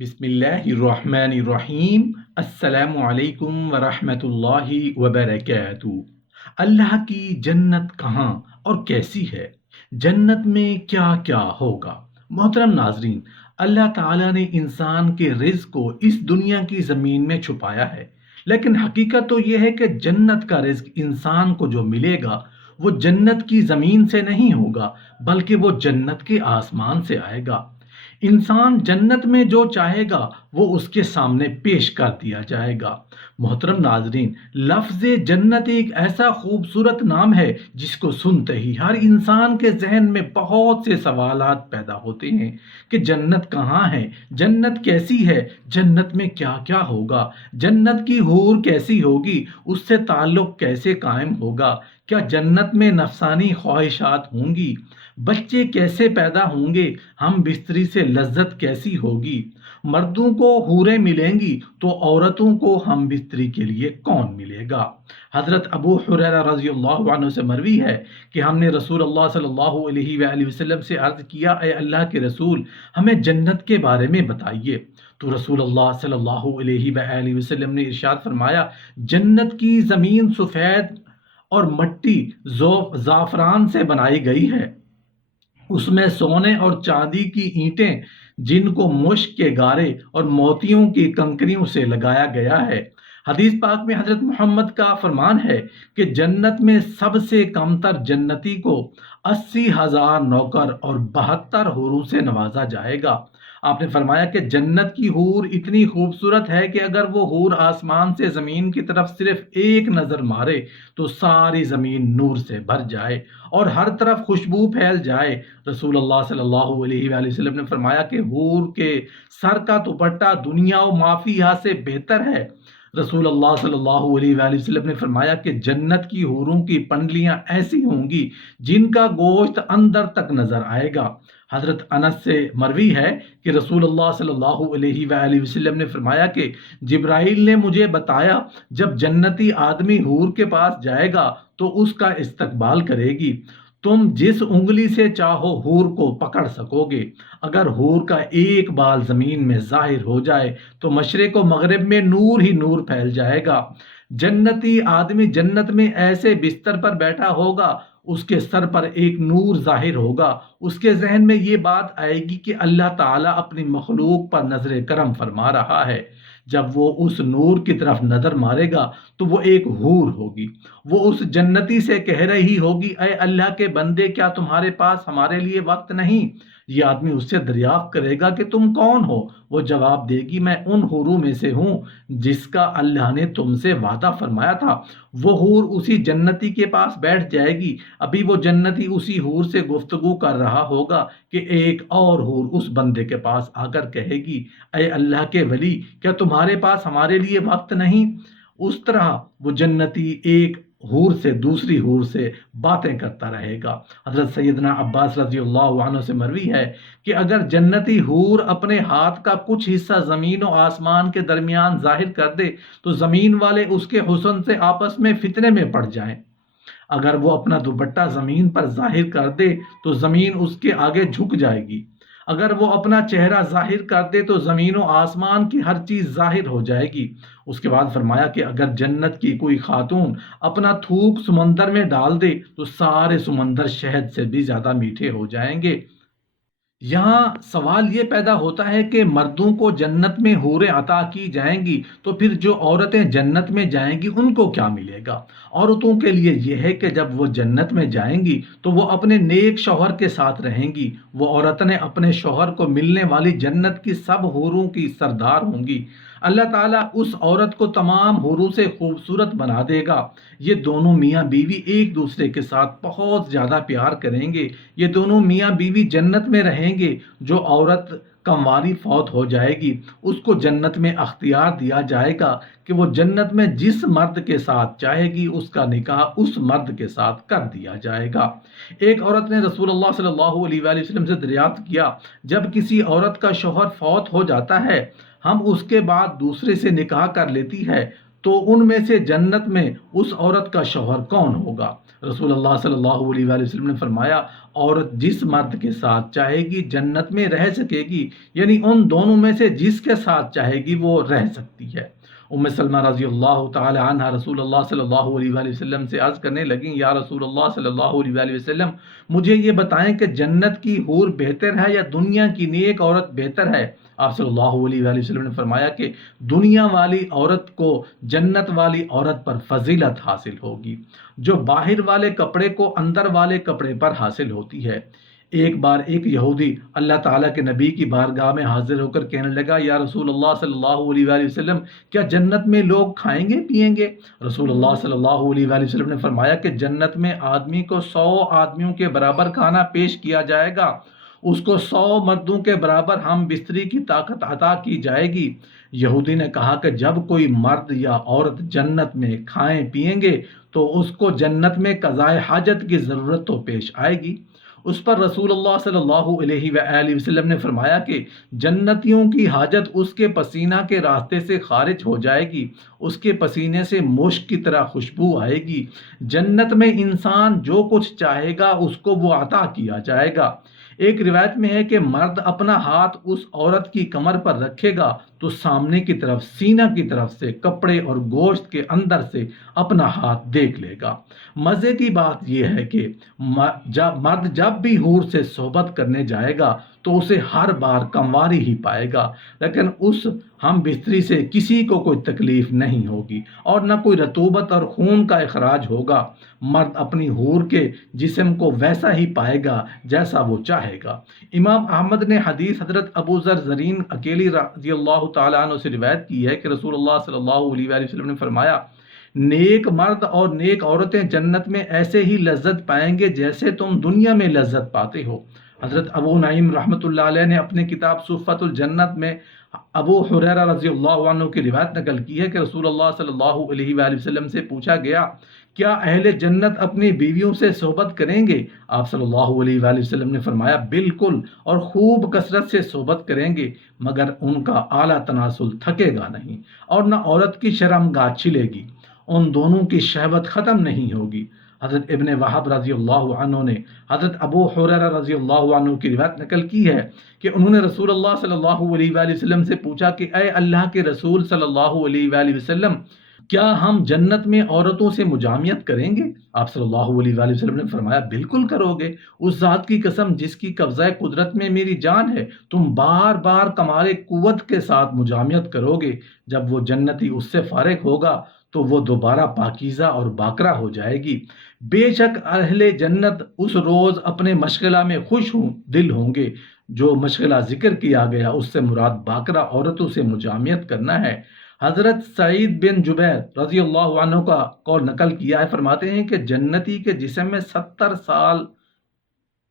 بسم اللہ الرحمن الرحیم۔ السلام علیکم ورحمۃ اللہ وبرکاتہ۔ اللہ کی جنت کہاں اور کیسی ہے؟ جنت میں کیا کیا ہوگا؟ محترم ناظرین، اللہ تعالیٰ نے انسان کے رزق کو اس دنیا کی زمین میں چھپایا ہے، لیکن حقیقت تو یہ ہے کہ جنت کا رزق انسان کو جو ملے گا وہ جنت کی زمین سے نہیں ہوگا، بلکہ وہ جنت کے آسمان سے آئے گا۔ انسان جنت میں جو چاہے گا وہ اس کے سامنے پیش کر دیا جائے گا۔ محترم ناظرین، لفظ جنت ایک ایسا خوبصورت نام ہے جس کو سنتے ہی ہر انسان کے ذہن میں بہت سے سوالات پیدا ہوتے ہیں کہ جنت کہاں ہے، جنت کیسی ہے، جنت میں کیا کیا ہوگا، جنت کی حور کیسی ہوگی، اس سے تعلق کیسے قائم ہوگا، کیا جنت میں نفسانی خواہشات ہوں گی، بچے کیسے پیدا ہوں گے، ہم بستری سے لذت کیسی ہوگی، مردوں کو حوریں ملیں گی تو عورتوں کو ہم بستری کے لیے کون ملے گا۔ حضرت ابو ہریرہ رضی اللہ عنہ سے مروی ہے کہ ہم نے رسول اللہ صلی اللہ علیہ وآلہ وسلم سے عرض کیا، اے اللہ کے رسول، ہمیں جنت کے بارے میں بتائیے۔ تو رسول اللہ صلی اللہ علیہ وآلہ وسلم نے ارشاد فرمایا، جنت کی زمین سفید اور مٹی زعفران سے بنائی گئی ہے، اس میں سونے اور چاندی کی اینٹیں جن کو مشک کے گارے اور موتیوں کی کنکریوں سے لگایا گیا ہے۔ حدیث پاک میں حضرت محمد کا فرمان ہے کہ جنت میں سب سے کم تر جنتی کو 80,000 نوکر اور 72 حوروں سے نوازا جائے گا۔ آپ نے فرمایا کہ جنت کی حور اتنی خوبصورت ہے کہ اگر وہ حور آسمان سے زمین کی طرف صرف ایک نظر مارے تو ساری زمین نور سے بھر جائے اور ہر طرف خوشبو پھیل جائے۔ رسول اللہ صلی اللہ علیہ وآلہ وسلم نے فرمایا کہ حور کے سر کا دوپٹہ دنیا و ما فیہا سے بہتر ہے۔ رسول اللہ صلی اللہ علیہ وآلہ وسلم نے فرمایا کہ جنت کی حوروں کی پنڈلیاں ایسی ہوں گی جن کا گوشت اندر تک نظر آئے گا۔ حضرت انس سے مروی ہے کہ رسول اللہ صلی اللہ علیہ وآلہ وسلم نے فرمایا کہ جبرائیل نے مجھے بتایا، جب جنتی آدمی حور کے پاس جائے گا تو اس کا استقبال کرے گی، تم جس انگلی سے چاہو حور کو پکڑ سکو گے۔ اگر حور کا ایک بال زمین میں ظاہر ہو جائے تو مشرق و مغرب میں نور ہی نور پھیل جائے گا۔ جنتی آدمی جنت میں ایسے بستر پر بیٹھا ہوگا، اس کے سر پر ایک نور ظاہر ہوگا، اس کے ذہن میں یہ بات آئے گی کہ اللہ تعالیٰ اپنی مخلوق پر نظر کرم فرما رہا ہے۔ جب وہ اس نور کی طرف نظر مارے گا تو وہ ایک حور ہوگی، وہ اس جنتی سے کہہ رہی ہوگی، اے اللہ کے بندے، کیا تمہارے پاس ہمارے لیے وقت نہیں؟ یہ آدمی اس سے دریافت کرے گا کہ تم کون ہو؟ وہ جواب دے گی، میں ان حوروں میں سے ہوں جس کا اللہ نے تم سے وعدہ فرمایا تھا۔ وہ حور اسی جنتی کے پاس بیٹھ جائے گی، ابھی وہ جنتی اسی حور سے گفتگو کر رہا ہوگا کہ ایک اور حور اس بندے کے پاس آ کر کہے گی، اے اللہ کے ولی، کیا تمہارے پاس ہمارے لیے وقت نہیں؟ اس طرح وہ جنتی ایک حور سے دوسری حور سے باتیں کرتا رہے گا۔ حضرت سیدنا عباس رضی اللہ عنہ سے مروی ہے کہ اگر جنتی حور اپنے ہاتھ کا کچھ حصہ زمین و آسمان کے درمیان ظاہر کر دے تو زمین والے اس کے حسن سے آپس میں فتنے میں پڑ جائیں۔ اگر وہ اپنا دوپٹہ زمین پر ظاہر کر دے تو زمین اس کے آگے جھک جائے گی۔ اگر وہ اپنا چہرہ ظاہر کر دے تو زمین و آسمان کی ہر چیز ظاہر ہو جائے گی۔ اس کے بعد فرمایا کہ اگر جنت کی کوئی خاتون اپنا تھوک سمندر میں ڈال دے تو سارے سمندر شہد سے بھی زیادہ میٹھے ہو جائیں گے۔ یہاں سوال یہ پیدا ہوتا ہے کہ مردوں کو جنت میں حوریں عطا کی جائیں گی تو پھر جو عورتیں جنت میں جائیں گی ان کو کیا ملے گا؟ عورتوں کے لیے یہ ہے کہ جب وہ جنت میں جائیں گی تو وہ اپنے نیک شوہر کے ساتھ رہیں گی، وہ عورتیں اپنے شوہر کو ملنے والی جنت کی سب حوروں کی سردار ہوں گی۔ اللہ تعالیٰ اس عورت کو تمام حوروں سے خوبصورت بنا دے گا۔ یہ دونوں میاں بیوی ایک دوسرے کے ساتھ بہت زیادہ پیار کریں گے۔ یہ دونوں میاں بیوی جنت میں رہیں گے۔ جو عورت کنواری فوت ہو جائے گی اس کو جنت میں اختیار دیا جائے گا کہ وہ جنت میں جس مرد کے ساتھ چاہے گی اس کا نکاح اس مرد کے ساتھ کر دیا جائے گا۔ ایک عورت نے رسول اللہ صلی اللہ علیہ وآلہ وسلم سے دریافت کیا، جب کسی عورت کا شوہر فوت ہو جاتا ہے، ہم اس کے بعد دوسرے سے نکاح کر لیتی ہے، تو ان میں سے جنت میں اس عورت کا شوہر کون ہوگا؟ رسول اللہ صلی اللہ علیہ وآلہ وسلم نے فرمایا عورت جس مرد کے ساتھ چاہے گی جنت میں رہ سکے گی، یعنی ان دونوں میں سے جس کے ساتھ چاہے گی وہ رہ سکتی ہے۔ ام سلمہ رضی اللہ تعالی عنہ رسول اللہ صلی اللہ علیہ وآلہ وسلم سے عرض کرنے لگیں، یا رسول اللہ صلی اللہ علیہ وآلہ وسلم مجھے یہ بتائیں کہ جنت کی حور بہتر ہے یا دنیا کی نیک عورت بہتر ہے؟ آپ صلی اللہ علیہ وآلہ وسلم نے فرمایا کہ دنیا والی عورت کو جنت والی عورت پر فضیلت حاصل ہوگی، جو باہر والے کپڑے کو اندر والے کپڑے پر حاصل ہوتی ہے۔ ایک بار ایک یہودی اللہ تعالیٰ کے نبی کی بارگاہ میں حاضر ہو کر کہنے لگا، یا رسول اللہ صلی اللہ علیہ وآلہ وسلم کیا جنت میں لوگ کھائیں گے پئیں گے؟ رسول اللہ صلی اللہ علیہ وآلہ وسلم نے فرمایا کہ جنت میں آدمی کو 100 آدمیوں کے برابر کھانا پیش کیا جائے گا، اس کو 100 مردوں کے برابر ہم بستری کی طاقت عطا کی جائے گی۔ یہودی نے کہا کہ جب کوئی مرد یا عورت جنت میں کھائیں پئیں گے تو اس کو جنت میں قضائے حاجت کی ضرورت تو پیش آئے گی۔ اس پر رسول اللہ صلی اللہ علیہ وآلہ وسلم نے فرمایا کہ جنتیوں کی حاجت اس کے پسینہ کے راستے سے خارج ہو جائے گی، اس کے پسینے سے مشک کی طرح خوشبو آئے گی۔ جنت میں انسان جو کچھ چاہے گا اس کو وہ عطا کیا جائے گا۔ ایک روایت میں ہے کہ مرد اپنا ہاتھ اس عورت کی کمر پر رکھے گا تو سامنے کی طرف سینہ کی طرف سے کپڑے اور گوشت کے اندر سے اپنا ہاتھ دیکھ لے گا۔ مزے کی بات یہ ہے کہ مرد جب بھی حور سے صحبت کرنے جائے گا تو اسے ہر بار کمواری ہی پائے گا، لیکن اس ہم بستری سے کسی کو کوئی تکلیف نہیں ہوگی اور نہ کوئی رطوبت اور خون کا اخراج ہوگا۔ مرد اپنی حور کے جسم کو ویسا ہی پائے گا جیسا وہ چاہے گا۔ امام احمد نے حدیث حضرت ابو ذر زرین اکیلی رضی اللہ تعالیٰ عنہ سے روایت کی ہے کہ رسول اللہ صلی اللہ علیہ وآلہ وسلم نے فرمایا، نیک مرد اور نیک عورتیں جنت میں ایسے ہی لذت پائیں گے جیسے تم دنیا میں لذت پاتے ہو۔ حضرت ابو نعیم رحمۃ اللہ علیہ نے اپنی کتاب صفۃ الجنت میں ابو حریرہ رضی اللہ عنہ کی روایت نقل کی ہے کہ رسول اللہ صلی اللہ علیہ وآلہ وسلم سے پوچھا گیا، کیا اہل جنت اپنی بیویوں سے صحبت کریں گے؟ آپ صلی اللہ علیہ وآلہ وسلم نے فرمایا، بالکل، اور خوب کثرت سے صحبت کریں گے، مگر ان کا اعلیٰ تناسل تھکے گا نہیں اور نہ عورت کی شرمگاہ چھلے گی، ان دونوں کی شہوت ختم نہیں ہوگی۔ حضرت ابن وہب رضی اللہ عنہ نے حضرت ابو حریرہ رضی اللہ عنہ کی روایت نقل کی ہے کہ انہوں نے رسول اللہ صلی اللہ علیہ وآلہ وسلم سے پوچھا کہ اے اللہ کے رسول صلی اللہ علیہ وآلہ وسلم، کیا ہم جنت میں عورتوں سے مجامعت کریں گے؟ آپ صلی اللہ علیہ وآلہ وسلم نے فرمایا، بالکل کرو گے، اس ذات کی قسم جس کی قبضہ قدرت میں میری جان ہے، تم بار بار کمال قوت کے ساتھ مجامعت کرو گے۔ جب وہ جنتی اس سے فارغ ہوگا تو وہ دوبارہ پاکیزہ اور باقرہ ہو جائے گی۔ بے شک اہل جنت اس روز اپنے مشغلہ میں خوش دل ہوں گے۔ جو مشغلہ ذکر کیا گیا اس سے مراد باقرہ عورتوں سے مجامعت کرنا ہے۔ حضرت سعید بن جبیر رضی اللہ عنہ کا قول نقل کیا ہے، فرماتے ہیں کہ جنتی کے جسم میں 70 سال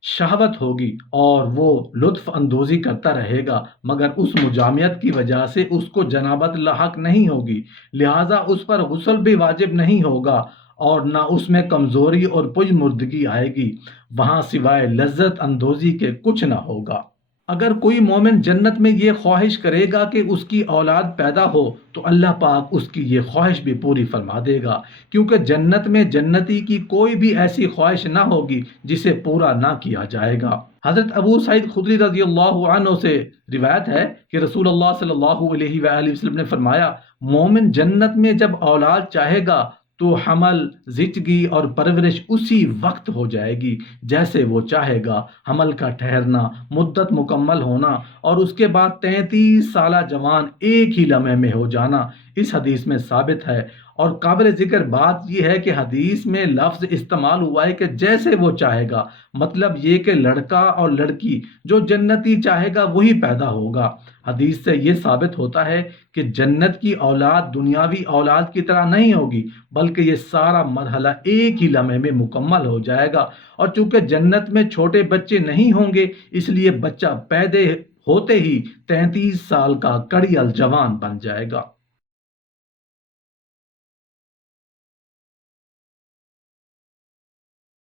شہوت ہوگی اور وہ لطف اندوزی کرتا رہے گا، مگر اس مجامعت کی وجہ سے اس کو جنابت لاحق نہیں ہوگی، لہٰذا اس پر غسل بھی واجب نہیں ہوگا اور نہ اس میں کمزوری اور پج مردگی آئے گی، وہاں سوائے لذت اندوزی کے کچھ نہ ہوگا۔ اگر کوئی مومن جنت میں یہ خواہش کرے گا کہ اس کی اولاد پیدا ہو تو اللہ پاک اس کی یہ خواہش بھی پوری فرما دے گا، کیونکہ جنت میں جنتی کی کوئی بھی ایسی خواہش نہ ہوگی جسے پورا نہ کیا جائے گا۔ حضرت ابو سعید خدری رضی اللہ عنہ سے روایت ہے کہ رسول اللہ صلی اللہ علیہ وآلہ وسلم نے فرمایا، مومن جنت میں جب اولاد چاہے گا تو حمل، زچگی اور پرورش اسی وقت ہو جائے گی جیسے وہ چاہے گا۔ حمل کا ٹھہرنا، مدت مکمل ہونا اور اس کے بعد 33 سالہ جوان ایک ہی لمحے میں ہو جانا اس حدیث میں ثابت ہے۔ اور قابل ذکر بات یہ ہے کہ حدیث میں لفظ استعمال ہوا ہے کہ جیسے وہ چاہے گا، مطلب یہ کہ لڑکا اور لڑکی جو جنتی چاہے گا وہی پیدا ہوگا۔ حدیث سے یہ ثابت ہوتا ہے کہ جنت کی اولاد دنیاوی اولاد کی طرح نہیں ہوگی، بلکہ یہ سارا مرحلہ ایک ہی لمحے میں مکمل ہو جائے گا۔ اور چونکہ جنت میں چھوٹے بچے نہیں ہوں گے، اس لیے بچہ پیدا ہوتے ہی 33 سال کا کڑیل جوان بن جائے گا۔